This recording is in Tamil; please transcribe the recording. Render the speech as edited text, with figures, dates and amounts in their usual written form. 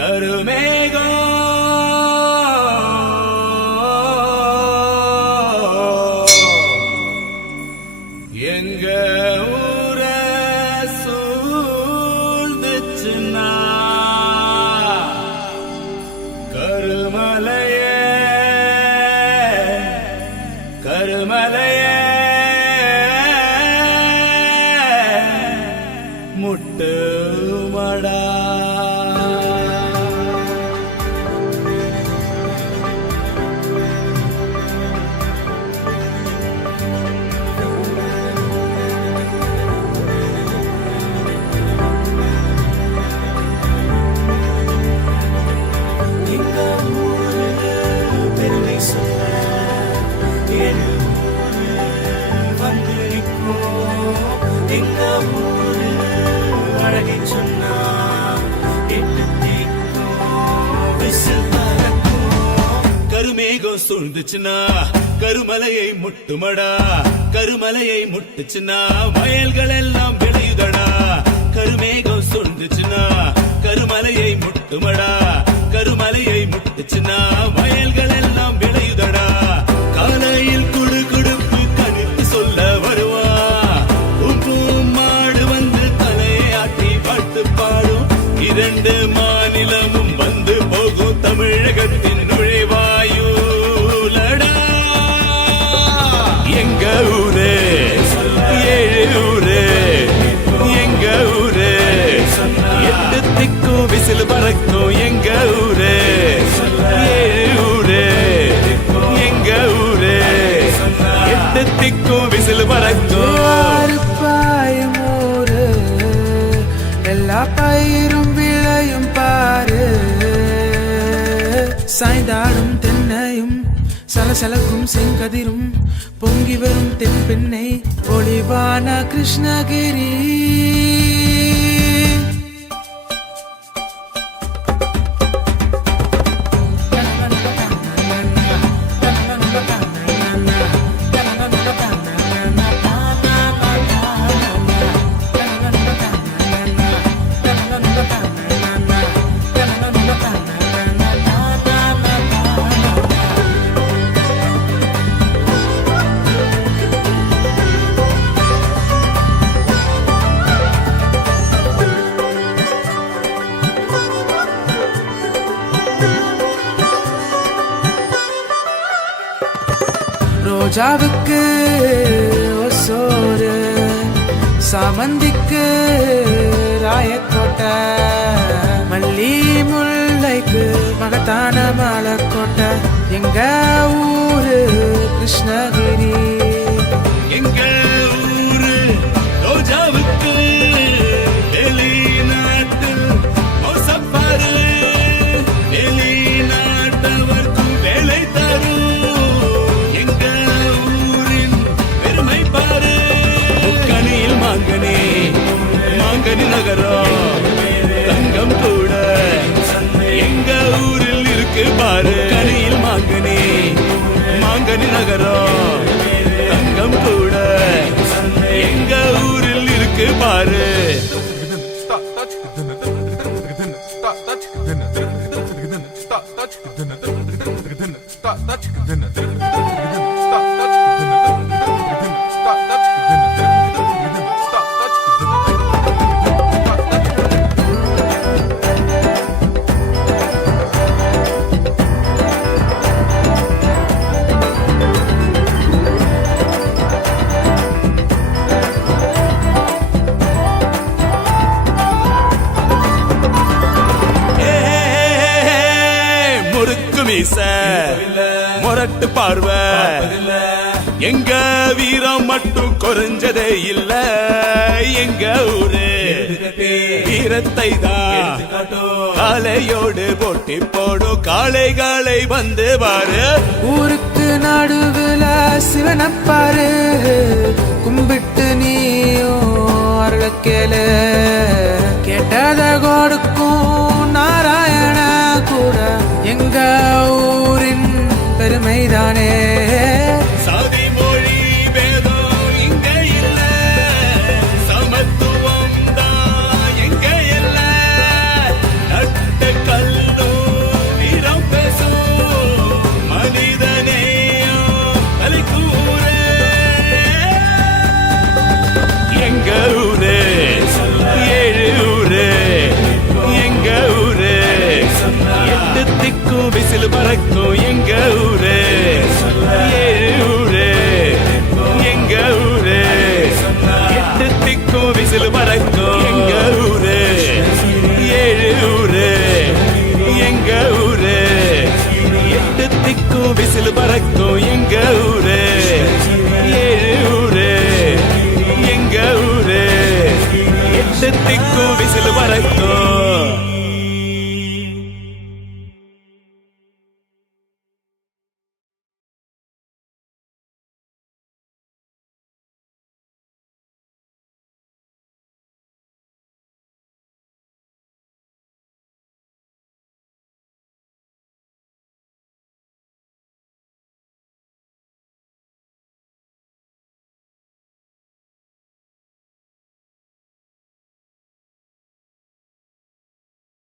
கருமேகம் எங்க ஊர சூழ்ந்துச்சுன்னா கருமலையே கருமலையே முட்டுமடா கருமேகம் சூழ்ந்துச்சுன்னா கருமலையை முட்டுமடா கருமலையை முட்டுச்சுன்னா வயல்கள் எல்லாம் விளையுதடா கருமேகம் சூழ்ந்துச்சுன்னா கருமலையை முட்டுமடா கருமலையை முட்டுச்சுன்னா வயல்கள் எல்லாம் விளையுதடா காலையில் குடு குடுப்பு கணித்து சொல்ல வருவா உப்பும் மாடு வந்து தலையை ஆட்டி பாட்டு பாடும் இரண்டு மாநிலமும் வந்து போகும் தமிழகத்தின் நுழைவாயுலடா எங்க ஊரே ஏழு ஊரே எங்க ஊரே எட்டு திக்கும் விசில் பறக்கும் எங்க ஊரே ஏழு ஊரே எங்க ஊரே எட்டு திக்கும் விசில் பறக்கும் பாயுமோரு எல்லா பயிரும் விளையும் பாரு சாய்ந்தாடும் தென்னையும் சலசலக்கும் செங்கதிரும் பொங்கி வரும் தென்பெண்ணை ஒளிவான கிருஷ்ணகிரி ரோஜாவுக்கு ஒசோரு சாமந்திக்கு ராயக்கோட்டை மல்லி முல்லைக்கு மகத்தான மலக்கோட்டை எங்க ஊரு கிருஷ்ணகிரி எங்க ஊரு ரோஜாவுக்கு வெளிநாட்டு மோசப்பாரு வெளிநாட்டவர்க்கும் வேலை தரும் எங்க ஊரின் பெருமை பாரு கனியில் மாங்கனி மாங்கனி நகரம் தங்கம் கூட எங்க ஊரில் இருக்கு பாரு கனியில் மாங்கனி மாங்கனி நகரம் தங்கம் கூட எங்க ஊரில் இருக்கு பாரு முரட்டு பார்வை எங்க வீரம் மட்டும் குறைஞ்சதே இல்ல எங்க ஊரு வீரத்தை தான் காலையோடு போட்டி போடும் காளைகளை வந்து பாரு ஊருக்கு நடுவுல சிவனப்பாரு கும்பிட்டு நீயும் அருள கேளு கேட்டத கொடுக்கும்